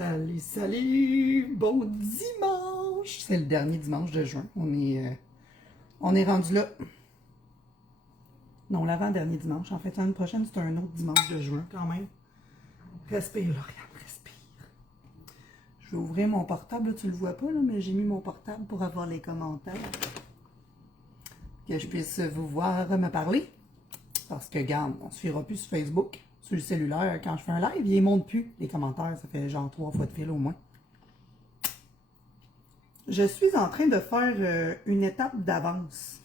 Salut, salut! Bon dimanche! C'est le dernier dimanche de juin. On est rendu là. Non, l'avant-dernier dimanche. En fait, l'année prochaine, c'est un autre dimanche de juin quand même. Respire, Lauriane, respire. Je vais ouvrir mon portable. Là, tu le vois pas, là, mais j'ai mis mon portable pour avoir les commentaires. Que je puisse vous voir me parler. Parce que, regarde, on ne se fiera plus sur Facebook. Sur le cellulaire, quand je fais un live, il ne monte plus les commentaires. Ça fait genre 3 fois de fil au moins. Je suis en train de faire une étape d'avance.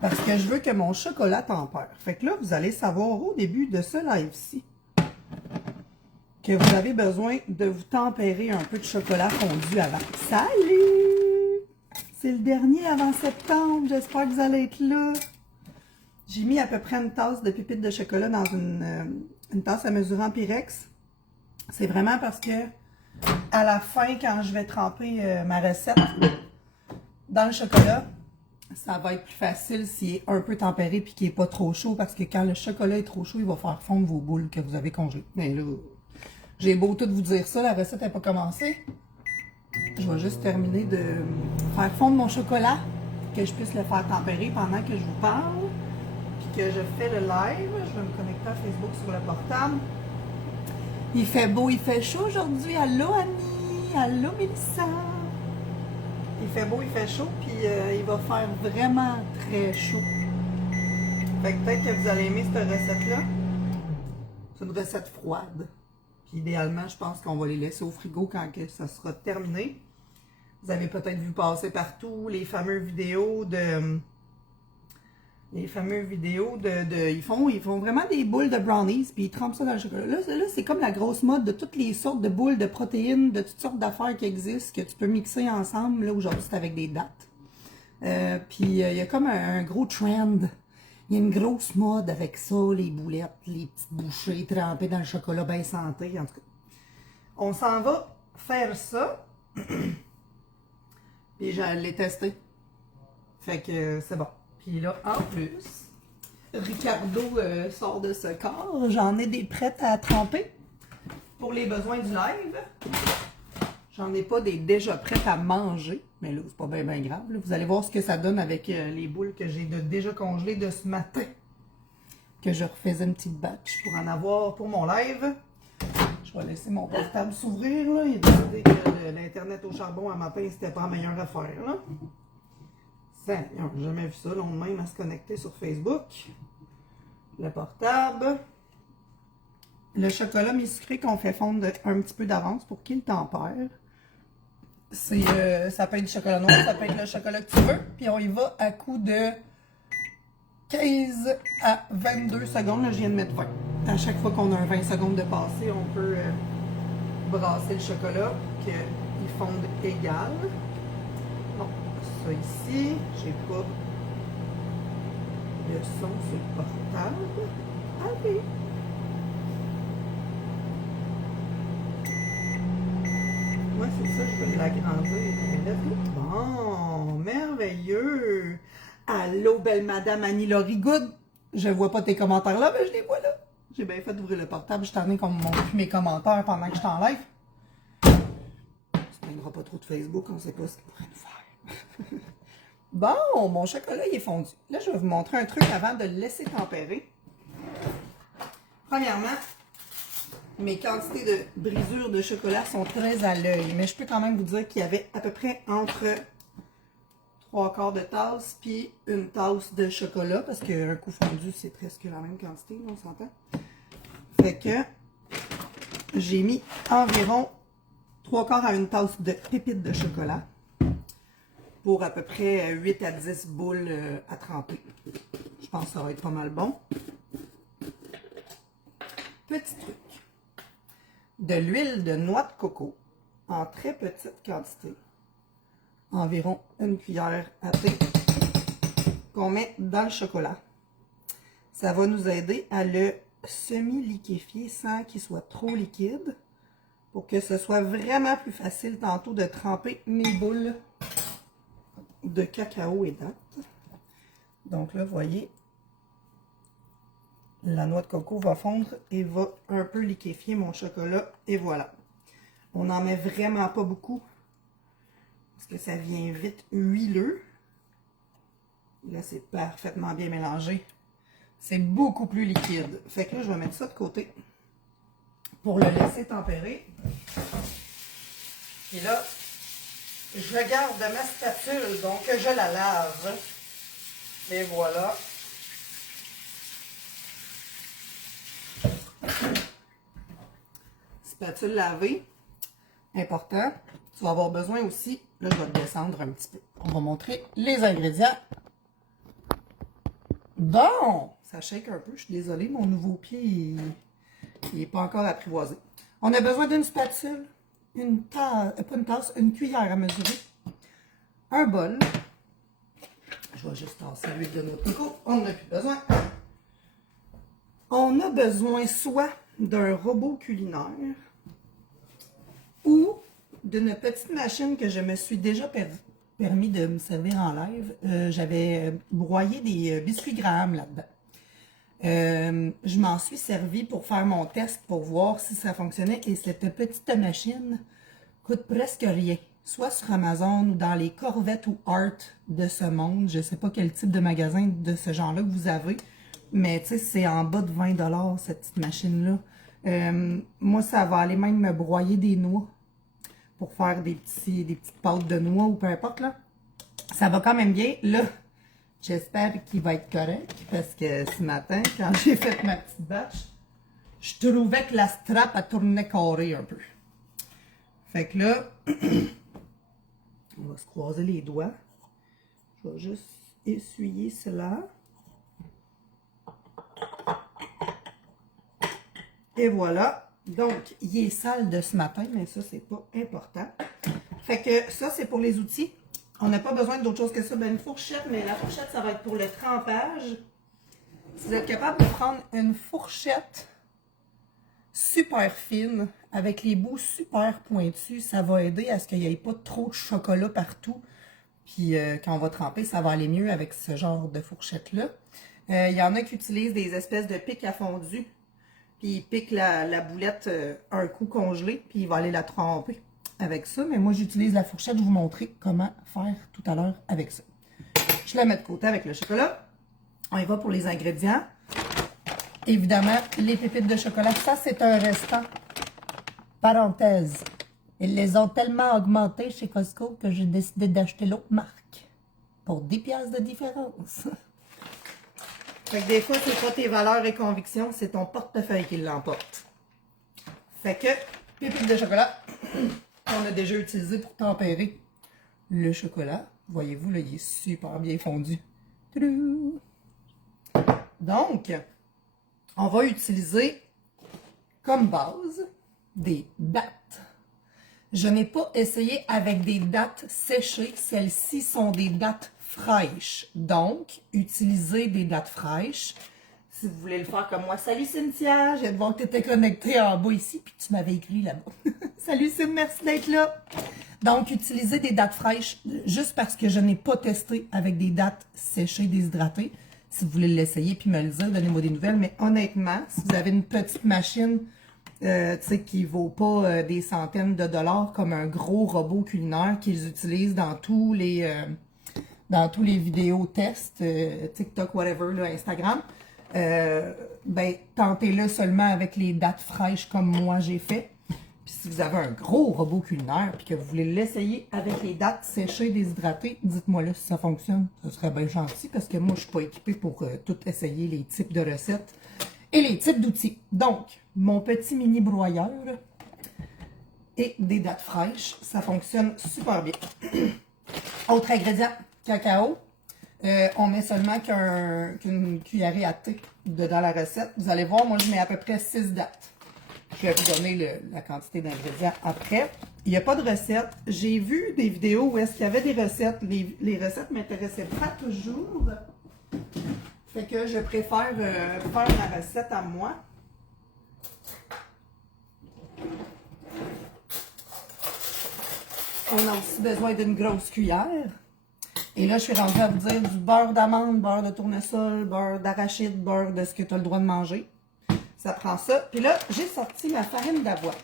Parce que je veux que mon chocolat tempère. Fait que là, vous allez savoir au début de ce live-ci que vous avez besoin de vous tempérer un peu de chocolat fondu avant. Salut! C'est le dernier avant septembre. J'espère que vous allez être là. J'ai mis à peu près une tasse de pépites de chocolat dans une tasse à mesurer en Pyrex. C'est vraiment parce que à la fin, quand je vais tremper ma recette dans le chocolat, ça va être plus facile s'il est un peu tempéré et qu'il n'est pas trop chaud. Parce que quand le chocolat est trop chaud, il va faire fondre vos boules que vous avez congelées. Mais là, j'ai beau tout vous dire ça, la recette n'est pas commencée. Je vais juste terminer de faire fondre mon chocolat, que je puisse le faire tempérer pendant que je vous parle. Que je fais le live. Je vais me connecter à Facebook sur le portable. Il fait beau, il fait chaud aujourd'hui. Allô Annie, allô Mélissa. Il fait beau, il fait chaud, puis il va faire vraiment très chaud. Fait que peut-être que vous allez aimer cette recette-là. C'est une recette froide. Puis idéalement, je pense qu'on va les laisser au frigo quand que ça sera terminé. Vous avez peut-être vu passer partout les fameuses vidéos de... ils font vraiment des boules de brownies, puis ils trempent ça dans le chocolat. Là c'est comme la grosse mode de toutes les sortes de boules de protéines, de toutes sortes d'affaires qui existent, que tu peux mixer ensemble. Là, aujourd'hui, c'est avec des dattes. Puis, il y a comme un gros trend. Il y a une grosse mode avec ça, les boulettes, les petites bouchées trempées dans le chocolat bien santé. En tout cas, on s'en va faire ça. Puis, je l'ai testé. Fait que c'est bon. Puis là, en plus, Ricardo sort de ce corps. J'en ai des prêtes à tremper pour les besoins du live. J'en ai pas des déjà prêtes à manger. Mais là, c'est pas bien grave. Là, vous allez voir ce que ça donne avec les boules que j'ai déjà congelées de ce matin. Que je refaisais une petite batch pour en avoir pour mon live. Je vais laisser mon portable s'ouvrir. Il a décidé que l'Internet au charbon à matin, c'était pas la meilleure affaire. Là. Seigneur, j'ai jamais vu ça, long de même à se connecter sur Facebook. Le portable. Le chocolat mi-sucré qu'on fait fondre un petit peu d'avance pour qu'il tempère. Ça peut être du chocolat noir, ça peut être le chocolat que tu veux. Puis on y va à coup de 15 à 22 secondes. Là, je viens de mettre 20. À chaque fois qu'on a un 20 secondes de passé, on peut brasser le chocolat, qu'il fonde égal. Bon, ça ici, j'ai pas le son sur le portable. Allez! Moi, c'est ça, je veux l'agrandir. Bon, merveilleux! Allô, belle madame Annie-Laurie Good! Je vois pas tes commentaires là, mais je les vois là. J'ai bien fait d'ouvrir le portable, je t'en ai qu'on me montre plus mes commentaires pendant que je t'en live. Ça ne prendra pas trop de Facebook, on sait pas ce qu'il pourrait nous faire. Bon, mon chocolat il est fondu. Là, je vais vous montrer un truc avant de le laisser tempérer. Premièrement, mes quantités de brisure de chocolat sont très à l'œil. Mais je peux quand même vous dire qu'il y avait à peu près entre 3/4 de tasse puis une tasse de chocolat. Parce qu'un coup fondu, c'est presque la même quantité, on s'entend. Fait que j'ai mis environ 3/4 à une tasse de pépites de chocolat. Pour à peu près 8 à 10 boules à tremper. Je pense que ça va être pas mal bon. Petit truc. De l'huile de noix de coco en très petite quantité. Environ une cuillère à thé qu'on met dans le chocolat. Ça va nous aider à le semi-liquéfier sans qu'il soit trop liquide. Pour que ce soit vraiment plus facile tantôt de tremper mes boules de cacao et dattes. Donc là, vous voyez, la noix de coco va fondre et va un peu liquéfier mon chocolat. Et voilà. On n'en met vraiment pas beaucoup. Parce que ça vient vite huileux. Là, c'est parfaitement bien mélangé. C'est beaucoup plus liquide. Fait que là, je vais mettre ça de côté pour le laisser tempérer. Et là, je regarde ma spatule, donc je la lave. Et voilà. Spatule lavée. Important. Tu vas avoir besoin aussi, là je vais le descendre un petit peu. On va montrer les ingrédients. Bon, ça shake un peu, je suis désolée, mon nouveau pied, il n'est pas encore apprivoisé. On a besoin d'une spatule, une tasse, pas une tasse, une cuillère à mesurer, un bol. Je vais juste tasser l'huile de notre micro, on n'en a plus besoin. On a besoin soit d'un robot culinaire, ou d'une petite machine que je me suis déjà permis de me servir en live. J'avais broyé des biscuits Graham là-dedans. Je m'en suis servi pour faire mon test pour voir si ça fonctionnait et cette petite machine coûte presque rien. Soit sur Amazon ou dans les Corvette ou Art de ce monde. Je ne sais pas quel type de magasin de ce genre-là que vous avez, mais tu sais, c'est en bas de 20 $ cette petite machine-là. Moi, ça va aller même me broyer des noix pour faire des petites pâtes de noix ou peu importe, là. Ça va quand même bien. Là, j'espère qu'il va être correct parce que ce matin, quand j'ai fait ma petite batch, je trouvais que la strap a tourné carré un peu. Fait que là, on va se croiser les doigts. Je vais juste essuyer cela. Et voilà. Donc, il est sale de ce matin, mais ça, c'est pas important. Fait que ça, c'est pour les outils. On n'a pas besoin d'autre chose que ça. Ben, une fourchette, mais la fourchette, ça va être pour le trempage. Si vous êtes capable de prendre une fourchette super fine, avec les bouts super pointus, ça va aider à ce qu'il n'y ait pas trop de chocolat partout. Puis quand on va tremper, ça va aller mieux avec ce genre de fourchette-là. Il y en a qui utilisent des espèces de pics à fondu. Puis il pique la boulette un coup congelée, puis il va aller la tremper avec ça. Mais moi, j'utilise la fourchette, je vais vous montrer comment faire tout à l'heure avec ça. Je la mets de côté avec le chocolat. On y va pour les ingrédients. Évidemment, les pépites de chocolat, ça c'est un restant. Parenthèse. Ils les ont tellement augmentés chez Costco que j'ai décidé d'acheter l'autre marque. Pour 10 piastres de différence. Fait que des fois, c'est pas tes valeurs et convictions, c'est ton portefeuille qui l'emporte. Fait que, pépites de chocolat, qu'on a déjà utilisé pour tempérer le chocolat. Voyez-vous, là, il est super bien fondu. Tadou! Donc, on va utiliser comme base des dattes. Je n'ai pas essayé avec des dattes séchées. Celles-ci sont des dattes fraîches. Donc, utilisez des dattes fraîches. Si vous voulez le faire comme moi. Salut Cynthia, je viens de voir que tu étais connectée en bas ici, puis tu m'avais écrit là-bas. Salut Cynthia, merci d'être là. Donc, utilisez des dattes fraîches, juste parce que je n'ai pas testé avec des dattes séchées, déshydratées. Si vous voulez l'essayer, puis me le dire, donnez-moi des nouvelles. Mais honnêtement, si vous avez une petite machine qui ne vaut pas des centaines de dollars, comme un gros robot culinaire qu'ils utilisent dans tous les vidéos tests, TikTok, whatever, là, Instagram, ben, tentez-le seulement avec les dattes fraîches comme moi j'ai fait. Puis si vous avez un gros robot culinaire puis que vous voulez l'essayer avec les dattes séchées, déshydratées, dites-moi là si ça fonctionne. Ça serait bien gentil parce que moi je suis pas équipée pour tout essayer les types de recettes et les types d'outils. Donc, mon petit mini broyeur et des dattes fraîches, ça fonctionne super bien. Autre ingrédient, cacao. On met seulement qu'une cuillerée à thé dans la recette. Vous allez voir, moi je mets à peu près 6 dattes. Je vais vous donner la quantité d'ingrédients après. Il n'y a pas de recette. J'ai vu des vidéos où est-ce qu'il y avait des recettes. Les recettes ne m'intéressaient pas toujours. Fait que je préfère faire ma recette à moi. On a aussi besoin d'une grosse cuillère. Et là, je suis rendue à vous dire du beurre d'amande, beurre de tournesol, beurre d'arachide, beurre de ce que tu as le droit de manger. Ça prend ça. Puis là, j'ai sorti ma farine d'avoine.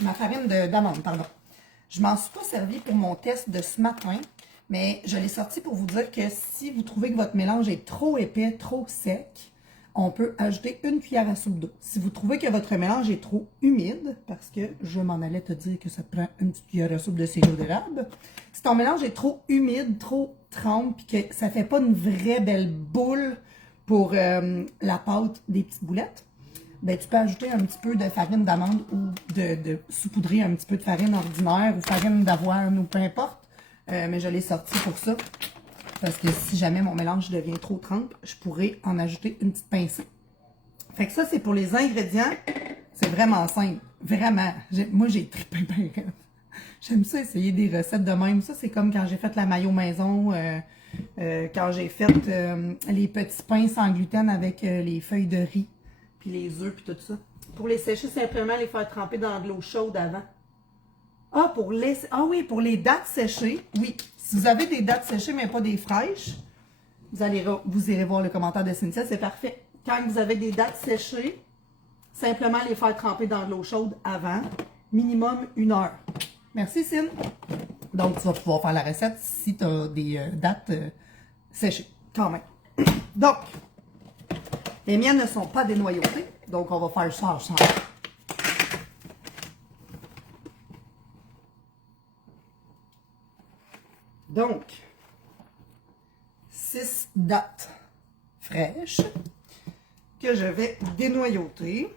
Ma farine d'amande, pardon. Je m'en suis pas servi pour mon test de ce matin, mais je l'ai sorti pour vous dire que si vous trouvez que votre mélange est trop épais, trop sec, on peut ajouter une cuillère à soupe d'eau. Si vous trouvez que votre mélange est trop humide, parce que je m'en allais te dire que ça te prend une petite cuillère à soupe de sirop d'érable, si ton mélange est trop humide, trop trempe, puis que ça fait pas une vraie belle boule pour la pâte des petites boulettes, ben, tu peux ajouter un petit peu de farine d'amande ou de saupoudrer un petit peu de farine ordinaire ou farine d'avoine ou peu importe. Mais je l'ai sorti pour ça. Parce que si jamais mon mélange devient trop trempe, je pourrais en ajouter une petite pincée. Fait que ça, c'est pour les ingrédients. C'est vraiment simple. Vraiment. Moi, j'ai trippé bien. J'aime ça essayer des recettes de même. Ça, c'est comme quand j'ai fait la mayo maison, quand j'ai fait les petits pains sans gluten avec les feuilles de riz, puis les œufs, puis tout ça. Pour les sécher, simplement les faire tremper dans de l'eau chaude avant. Ah, oui, pour les dattes séchées, oui. Si vous avez des dattes séchées, mais pas des fraîches, vous irez voir le commentaire de Cynthia, c'est parfait. Quand vous avez des dattes séchées, simplement les faire tremper dans de l'eau chaude avant, minimum 1 heure. Merci, Cyn. Donc, tu vas pouvoir faire la recette si tu as des dattes séchées, quand même. Donc, les miennes ne sont pas dénoyautées, donc on va faire ça ensemble. Donc, 6 dattes fraîches que je vais dénoyauter.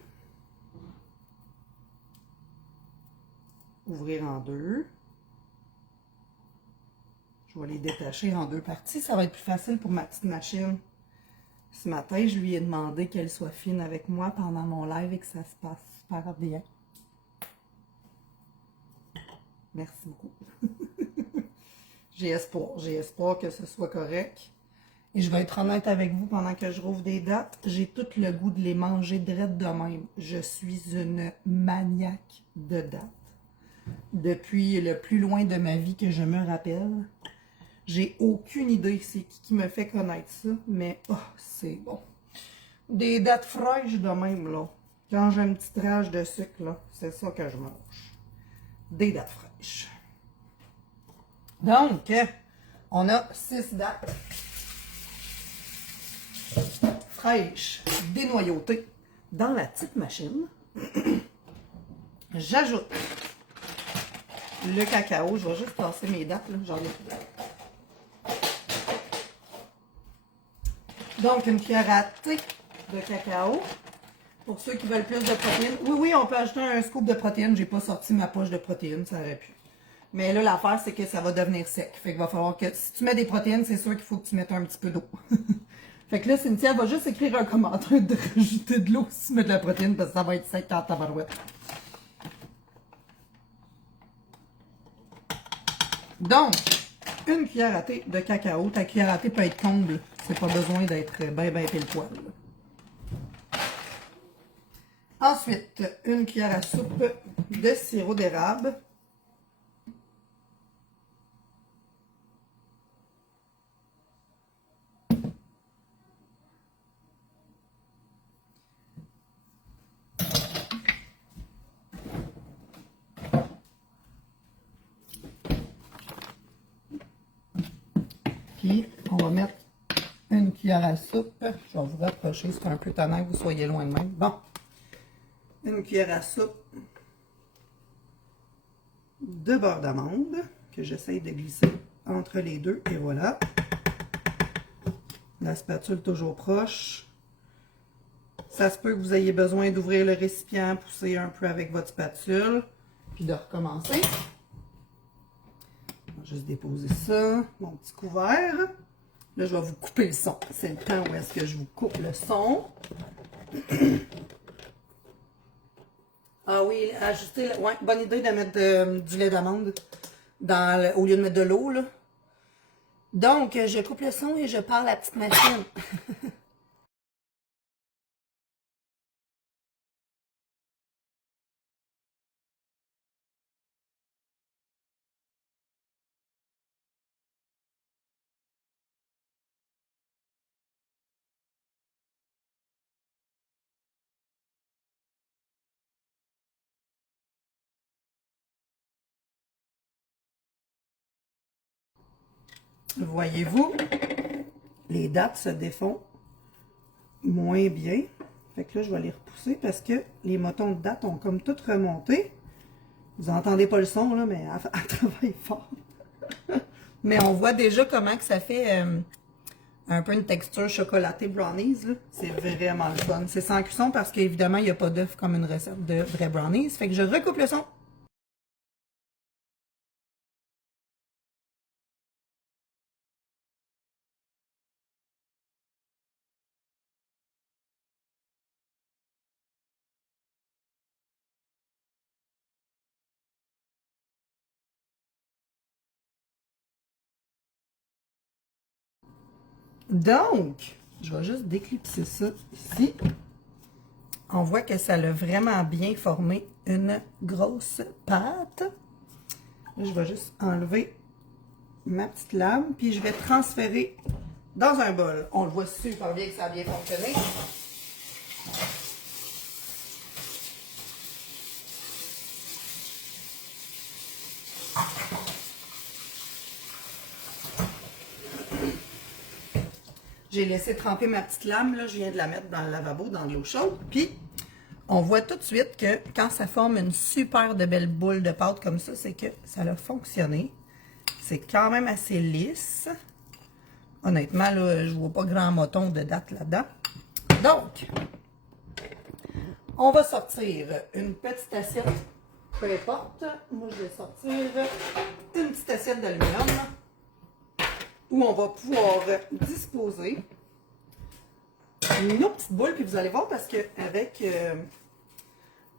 Ouvrir en deux. Je vais les détacher en 2 parties. Ça va être plus facile pour ma petite machine. Ce matin, je lui ai demandé qu'elle soit fine avec moi pendant mon live et que ça se passe super bien. Merci beaucoup. J'ai espoir que ce soit correct. Et je vais être honnête avec vous, pendant que je rouvre des dates, j'ai tout le goût de les manger direct de même. Je suis une maniaque de dates. Depuis le plus loin de ma vie que je me rappelle. J'ai aucune idée c'est qui me fait connaître ça, mais oh, c'est bon. Des dates fraîches de même, là. Quand j'ai une petite rage de sucre, là, c'est ça que je mange. Des dates fraîches. Donc, on a 6 dates fraîches, dénoyautées dans la petite machine. J'ajoute le cacao. Je vais juste passer mes dates, là. J'en ai plus. Donc, une cuillère à thé de cacao. Pour ceux qui veulent plus de protéines. Oui, on peut ajouter un scoop de protéines. J'ai pas sorti ma poche de protéines, ça aurait pu. Mais là, l'affaire, c'est que ça va devenir sec. Fait qu'il va falloir que, si tu mets des protéines, c'est sûr qu'il faut que tu mettes un petit peu d'eau. Fait que là, Cynthia va juste écrire un commentaire de rajouter de l'eau si tu mets de la protéine, parce que ça va être sec en tabarouette. Donc, une cuillère à thé de cacao. Ta cuillère à thé peut être comble. C'est pas besoin d'être bien pile poil. Ensuite, une cuillère à soupe de sirop d'érable. Puis, on va mettre une cuillère à soupe. Je vais vous rapprocher, c'est un peu tannant que vous soyez loin de même. Bon. Une cuillère à soupe de beurre d'amande que j'essaye de glisser entre les deux. Et voilà. La spatule toujours proche. Ça se peut que vous ayez besoin d'ouvrir le récipient, pousser un peu avec votre spatule, puis de recommencer. Je vais juste déposer ça, mon petit couvert. Là, je vais vous couper le son. C'est le temps où est-ce que je vous coupe le son. Ah oui, ajuster. Ouais, bonne idée de mettre du lait d'amande au lieu de mettre de l'eau, là. Donc, je coupe le son et je pars la petite machine. Voyez-vous, les dattes se défont moins bien. Fait que là, je vais les repousser parce que les motons de dattes ont comme tout remonté. Vous n'entendez pas le son, là, mais elle travaille fort. Mais on voit déjà comment que ça fait un peu une texture chocolatée brownies. C'est vraiment le fun. C'est sans cuisson parce qu'évidemment, il n'y a pas d'œuf comme une recette de vrai brownies. Fait que je recoupe le son. Donc, je vais juste déclipser ça ici. On voit que ça l'a vraiment bien formé une grosse pâte. Là, je vais juste enlever ma petite lame, puis je vais transférer dans un bol. On le voit super bien que ça a bien fonctionné. J'ai laissé tremper ma petite lame, là, je viens de la mettre dans le lavabo, dans de l'eau chaude. Puis, on voit tout de suite que quand ça forme une super de belle boule de pâte comme ça, c'est que ça a fonctionné. C'est quand même assez lisse. Honnêtement, là, je vois pas grand moton de date là-dedans. Donc, on va sortir une petite assiette, peu importe. Moi, je vais sortir une petite assiette d'aluminium où on va pouvoir disposer nos petites boules. Puis vous allez voir parce qu'avec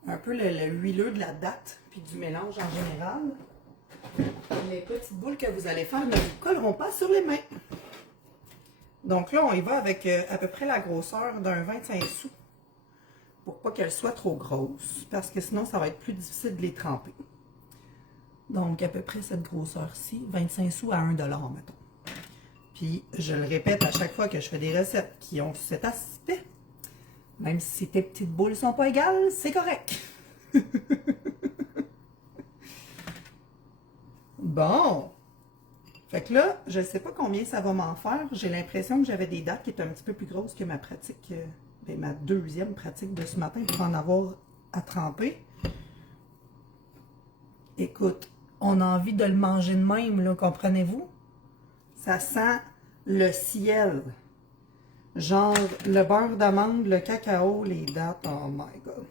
un peu le huileux de la date puis du mélange en général, les petites boules que vous allez faire ne vous colleront pas sur les mains. Donc là, on y va avec à peu près la grosseur d'un 25 sous pour pas qu'elle soit trop grosse parce que sinon, ça va être plus difficile de les tremper. Donc, à peu près cette grosseur-ci, 25 sous à 1 $, mettons. Puis, je le répète à chaque fois que je fais des recettes qui ont cet aspect. Même si tes petites boules sont pas égales, c'est correct. Bon. Fait que là, je ne sais pas combien ça va m'en faire. J'ai l'impression que j'avais des dates qui étaient un petit peu plus grosses que ma pratique, ma deuxième pratique de ce matin pour en avoir à tremper. Écoute, on a envie de le manger de même, là, comprenez-vous? Ça sent le ciel. Genre le beurre d'amande, le cacao, les dattes. Oh my God.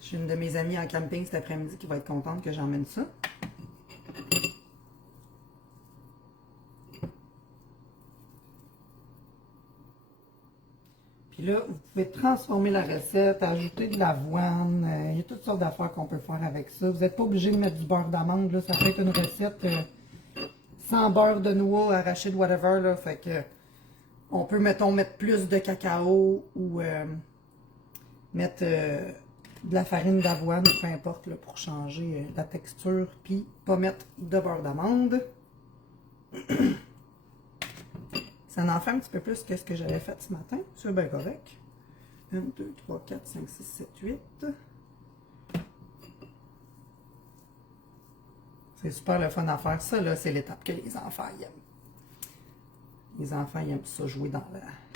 J'ai une de mes amies en camping cet après-midi qui va être contente que j'emmène ça. Puis là, vous pouvez transformer la recette, ajouter de l'avoine. Il y a toutes sortes d'affaires qu'on peut faire avec ça. Vous n'êtes pas obligé de mettre du beurre d'amande. Ça peut être une recette sans beurre de noix, arachide, whatever. Là, fait que on peut, mettons, mettre plus de cacao ou mettre de la farine d'avoine, peu importe, là, pour changer la texture. Puis pas mettre de beurre d'amande. Ça en fait un petit peu plus que ce que j'avais fait ce matin. C'est bien correct. 1, 2, 3, 4, 5, 6, 7, 8. C'est super le fun à faire. Ça, là, c'est l'étape que les enfants aiment. Les enfants, ils aiment ça jouer dans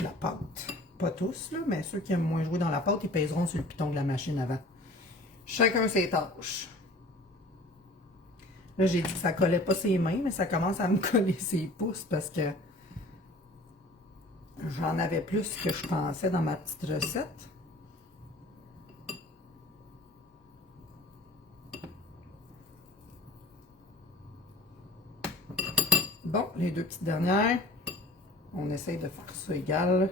la pâte. Pas tous, là, mais ceux qui aiment moins jouer dans la pâte, ils pèseront sur le piton de la machine avant. Chacun ses tâches. Là, j'ai dit que ça collait pas ses mains, mais ça commence à me coller ses pouces parce que j'en avais plus que je pensais dans ma petite recette. Bon, les deux petites dernières, on essaye de faire ça égal.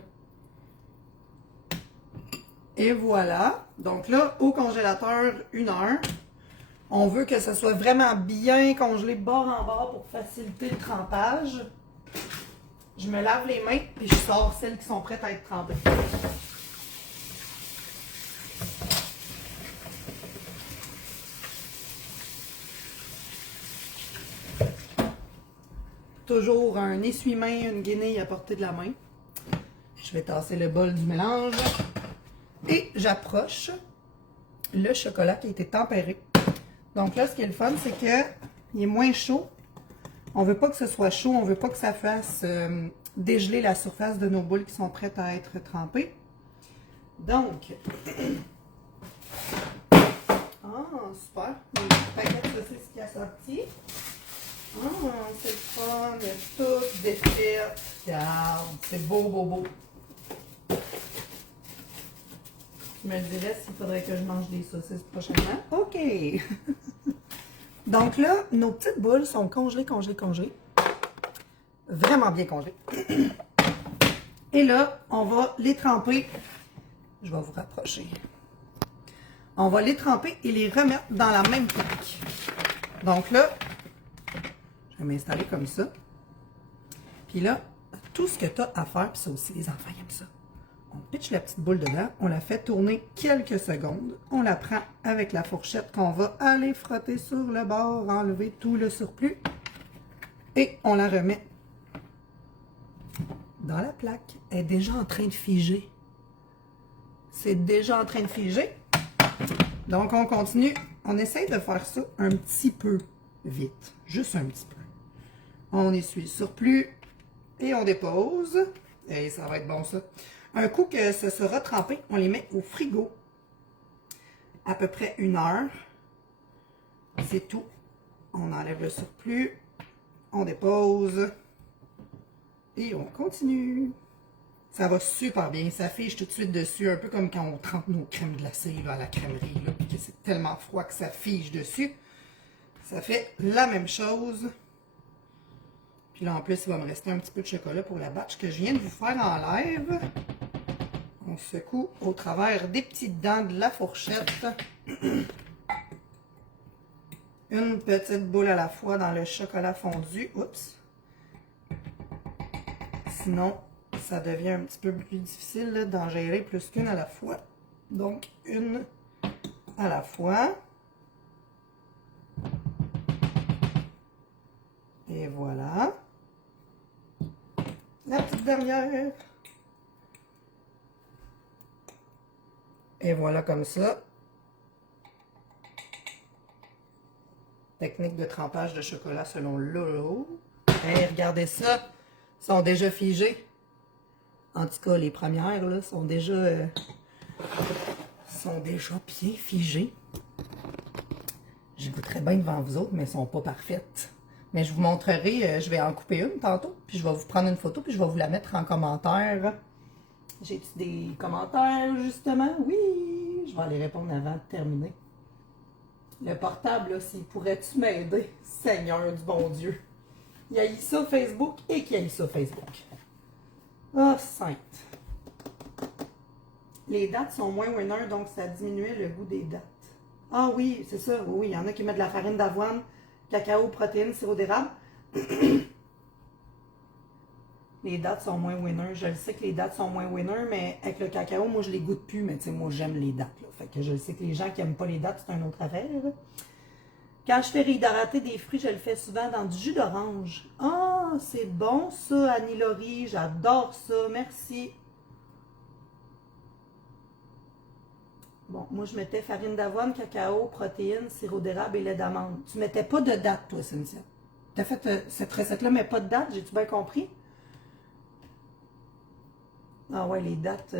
Et voilà. Donc là, au congélateur, 1 heure. On veut que ça soit vraiment bien congelé bord en bord pour faciliter le trempage. Je me lave les mains et je sors celles qui sont prêtes à être trempées. Toujours un essuie-main, une guenille à portée de la main. Je vais tasser le bol du mélange. Et j'approche le chocolat qui a été tempéré. Donc là, ce qui est le fun, c'est qu'il est moins chaud. On veut pas que ce soit chaud, on veut pas que ça fasse dégeler la surface de nos boules qui sont prêtes à être trempées. Donc, super, le paquet de saucisses qui a sorti. C'est le fun, il y a tout défait. Regarde, c'est beau, beau, beau. Tu me dirais s'il faudrait que je mange des saucisses prochainement. OK! Donc là, nos petites boules sont congelées, congelées, congelées. Vraiment bien congelées. Et là, on va les tremper. Je vais vous rapprocher. On va les tremper et les remettre dans la même plaque. Donc là, je vais m'installer comme ça. Puis là, tout ce que tu as à faire, puis ça aussi, les enfants aiment ça. On pitche la petite boule dedans, on la fait tourner quelques secondes. On la prend avec la fourchette qu'on va aller frotter sur le bord, enlever tout le surplus. Et on la remet dans la plaque. Elle est déjà en train de figer. C'est déjà en train de figer. Donc, on continue. On essaye de faire ça un petit peu vite. Juste un petit peu. On essuie le surplus et on dépose. Et ça va être bon, ça. Un coup que ça sera trempé, on les met au frigo. À peu près 1 heure. C'est tout. On enlève le surplus. On dépose. Et on continue. Ça va super bien. Ça fige tout de suite dessus. Un peu comme quand on trempe nos crèmes glacées là, à la crèmerie. Là, puis que c'est tellement froid que ça fige dessus. Ça fait la même chose. Puis là, en plus, il va me rester un petit peu de chocolat pour la batch que je viens de vous faire en live. On secoue au travers des petites dents de la fourchette. Une petite boule à la fois dans le chocolat fondu. Oups! Sinon, ça devient un petit peu plus difficile d'en gérer plus qu'une à la fois. Donc, une à la fois. Et voilà. La petite dernière. Et voilà comme ça. Technique de trempage de chocolat selon Lolo. Hey, regardez ça. Ils sont déjà figés. En tout cas, les premières là, sont déjà bien figées. Je goûterais bien devant vous autres, mais elles ne sont pas parfaites. Mais je vous montrerai, je vais en couper une tantôt, puis je vais vous prendre une photo, puis je vais vous la mettre en commentaire. J'ai-tu des commentaires, justement? Oui! Je vais aller répondre avant de terminer. Le portable, là, s'il pourrait-tu m'aider? Seigneur du bon Dieu! Il y a eu ça Facebook et qu'il y a eu ça Facebook. Oh, sainte! Les dattes sont moins winner, donc ça diminuait le goût des dattes. Ah oui, c'est ça. Oui, il y en a qui mettent de la farine d'avoine, cacao, protéines, sirop d'érable. Les dattes sont moins winner. Je le sais que les dattes sont moins winner, mais avec le cacao, moi, je les goûte plus. Mais tu sais, moi, j'aime les dattes. Là. Fait que je sais que les gens qui n'aiment pas les dattes, c'est une autre affaire. Là. Quand je fais réhydrater des fruits, je le fais souvent dans du jus d'orange. Ah, c'est bon ça, Annie Laurie. J'adore ça. Merci. Bon, moi, je mettais farine d'avoine, cacao, protéines, sirop d'érable et lait d'amande. Tu mettais pas de date, toi, Cynthia. Tu as fait cette recette-là, mais pas de date. J'ai-tu bien compris? Ah ouais, les dates,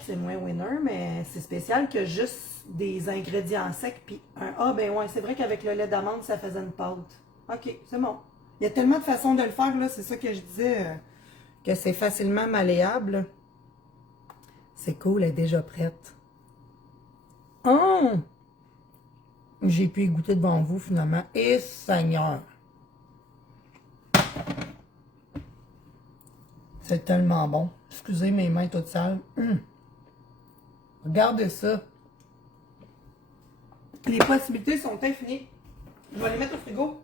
c'est moins winner, mais c'est spécial que juste des ingrédients secs. Puis ah, ben ouais, c'est vrai qu'avec le lait d'amande, ça faisait une pâte. OK, c'est bon. Il y a tellement de façons de le faire, là. C'est ça que je disais, que c'est facilement malléable. C'est cool, elle est déjà prête. Oh! J'ai pu y goûter devant vous, finalement. Et Seigneur! C'est tellement bon. Excusez mes mains toutes sales. Regardez ça. Les possibilités sont infinies. Je vais les mettre au frigo.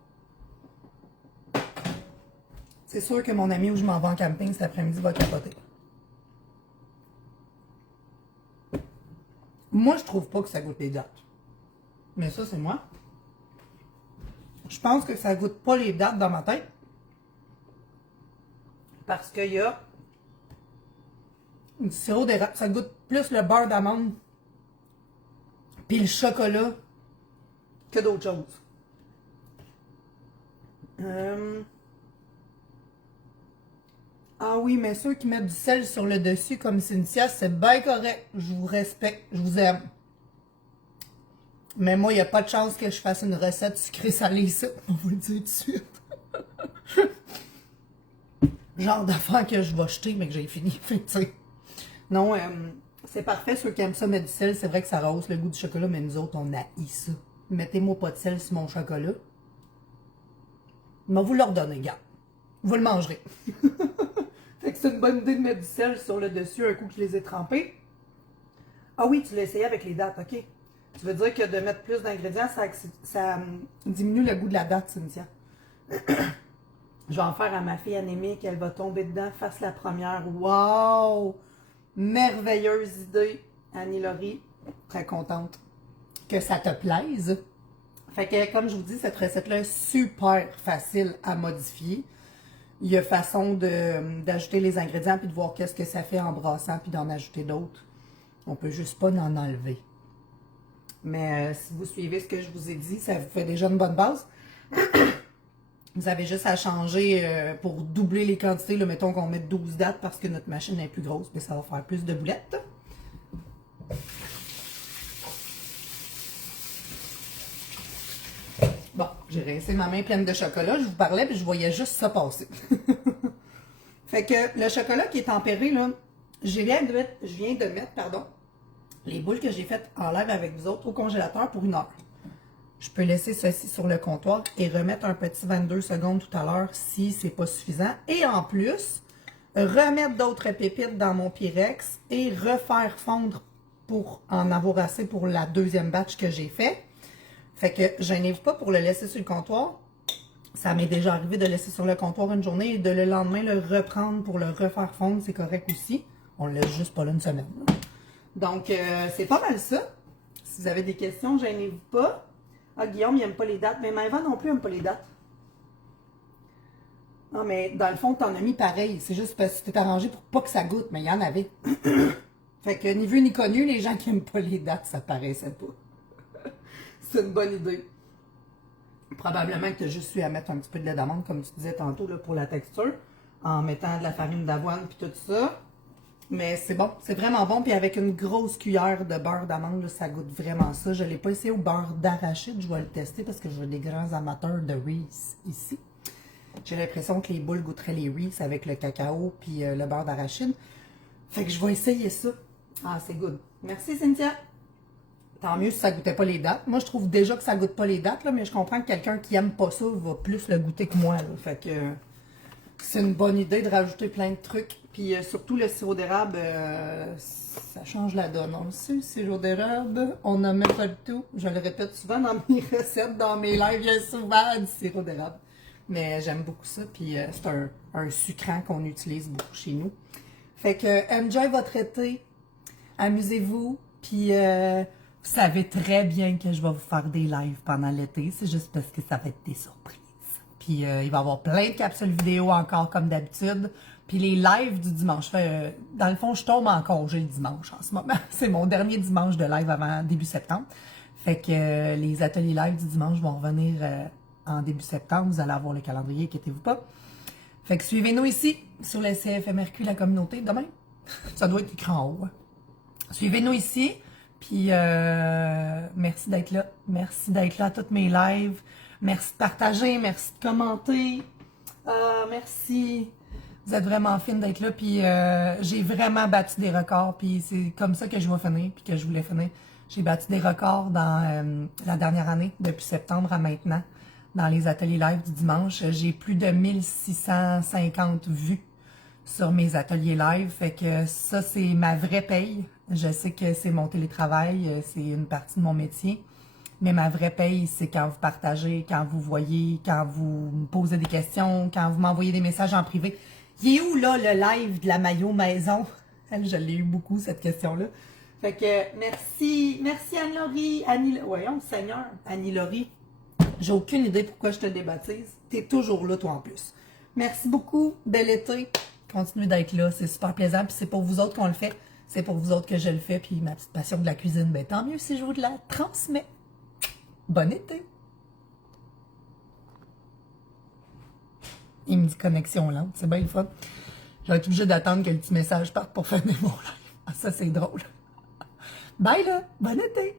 C'est sûr que mon ami où je m'en vais en camping cet après-midi va capoter. Moi, je trouve pas que ça goûte les dattes. Mais ça, c'est moi. Je pense que ça goûte pas les dattes dans ma tête. Parce qu'il y a du sirop d'érable. Ça goûte plus le beurre d'amande puis le chocolat que d'autres choses. Ah oui, mais ceux qui mettent du sel sur le dessus comme Cynthia, c'est bien correct. Je vous respecte, je vous aime. Mais moi, il n'y a pas de chance que je fasse une recette sucrée salée, ça. On va vous le dire tout de suite. Genre d'affaires que je vais jeter, mais que j'ai fini. Fait que, tu sais. Non, c'est parfait. Ceux qui aiment ça mettre du sel, c'est vrai que ça rehausse le goût du chocolat, mais nous autres, on haït ça. Mettez-moi pas de sel sur mon chocolat. Mais vous leur donnez, gars. Vous le mangerez. Fait que c'est une bonne idée de mettre du sel sur le dessus un coup que je les ai trempés. Ah oui, tu l'as essayé avec les dattes, ok. Tu veux dire que de mettre plus d'ingrédients, ça diminue le goût de la date, Cynthia. Je vais en faire à ma fille anémique, elle va tomber dedans, fasse la première. Wow! Merveilleuse idée, Annie-Laurie. Très contente que ça te plaise. Fait que, comme je vous dis, cette recette-là est super facile à modifier. Il y a façon d'ajouter les ingrédients puis de voir qu'est-ce que ça fait en brassant puis d'en ajouter d'autres. On peut juste pas en enlever. Mais si vous suivez ce que je vous ai dit, ça vous fait déjà une bonne base. Vous avez juste à changer pour doubler les quantités. Là, mettons qu'on met 12 dattes parce que notre machine est plus grosse, mais ça va faire plus de boulettes. Bon, j'ai rincé ma main pleine de chocolat. Je vous parlais puis je voyais juste ça passer. Fait que le chocolat qui est tempéré, là, je viens de mettre, pardon, les boules que j'ai faites en live avec vous autres au congélateur pour 1 heure. Je peux laisser ceci sur le comptoir et remettre un petit 22 secondes tout à l'heure si c'est pas suffisant. Et en plus, remettre d'autres pépites dans mon Pyrex et refaire fondre pour en avoir assez pour la deuxième batch que j'ai fait. Fait que gênez-vous pas pour le laisser sur le comptoir. Ça m'est déjà arrivé de laisser sur le comptoir une journée et de le lendemain le reprendre pour le refaire fondre, c'est correct aussi. On le laisse juste pas là une semaine. Donc, c'est pas mal ça. Si vous avez des questions, gênez-vous pas. Ah, Guillaume, il n'aime pas les dates. Mais Maëva non plus n'aime pas les dates. Non, mais dans le fond, t'en as mis pareil. C'est juste parce que tu t'es arrangé pour pas que ça goûte, mais il y en avait. Fait que ni vu ni connu, les gens qui n'aiment pas les dates, ça paraissait pas. C'est une bonne idée. Probablement que tu as juste eu à mettre un petit peu de lait d'amande, comme tu disais tantôt, là, pour la texture, en mettant de la farine d'avoine puis tout ça. Mais c'est bon, c'est vraiment bon. Puis avec une grosse cuillère de beurre d'amande, ça goûte vraiment ça. Je ne l'ai pas essayé au beurre d'arachide, je vais le tester parce que j'ai des grands amateurs de Reese ici. J'ai l'impression que les boules goûteraient les Reese avec le cacao puis le beurre d'arachide. Fait que je vais essayer ça. Ah, c'est good. Merci, Cynthia. Tant mieux si ça goûtait pas les dattes. Moi, je trouve déjà que ça goûte pas les dattes, là, mais je comprends que quelqu'un qui aime pas ça va plus le goûter que moi. Là. Fait que c'est une bonne idée de rajouter plein de trucs. Puis surtout le sirop d'érable, ça change la donne. On le sait, le sirop d'érable, on en met partout. Je le répète souvent dans mes recettes, dans mes lives, il y a souvent du sirop d'érable. Mais j'aime beaucoup ça, puis c'est un sucrant qu'on utilise beaucoup chez nous. Fait que enjoy votre été, amusez-vous, puis vous savez très bien que je vais vous faire des lives pendant l'été, c'est juste parce que ça va être des surprises. Puis il va y avoir plein de capsules vidéo encore comme d'habitude. Puis les lives du dimanche, dans le fond, je tombe en congé le dimanche en ce moment. C'est mon dernier dimanche de live avant début septembre. Fait que les ateliers live du dimanche vont revenir en début septembre. Vous allez avoir le calendrier, inquiétez-vous pas. Fait que suivez-nous ici, sur le CFMRQ, la communauté, demain. Ça doit être écrit en haut. Hein. Suivez-nous ici. Puis merci d'être là. Merci d'être là à toutes mes lives. Merci de partager, merci de commenter. Merci. Vous êtes vraiment fine d'être là. Puis j'ai vraiment battu des records. Puis c'est comme ça que je vais finir. Puis que je voulais finir. J'ai battu des records dans la dernière année, depuis septembre à maintenant, dans les ateliers live du dimanche. J'ai plus de 1650 vues sur mes ateliers live. Fait que ça, c'est ma vraie paye. Je sais que c'est mon télétravail, c'est une partie de mon métier. Mais ma vraie paye, c'est quand vous partagez, quand vous voyez, quand vous me posez des questions, quand vous m'envoyez des messages en privé. Il est où, là, le live de la maillot maison? Je l'ai eu beaucoup, cette question-là. Fait que, merci Annie-Laurie, voyons, Seigneur, Annie-Laurie. J'ai aucune idée pourquoi je te débaptise. T'es toujours là, toi, en plus. Merci beaucoup, bel été. Continuez d'être là, c'est super plaisant. Puis c'est pour vous autres qu'on le fait. C'est pour vous autres que je le fais. Puis ma petite passion de la cuisine, ben tant mieux si je vous la transmets. Bon été! Il me dit connexion lente, c'est bien le fun. Je vais être obligée d'attendre que le petit message parte pour fermer mon live. Ah, ça, c'est drôle. Bye, là! Bon été!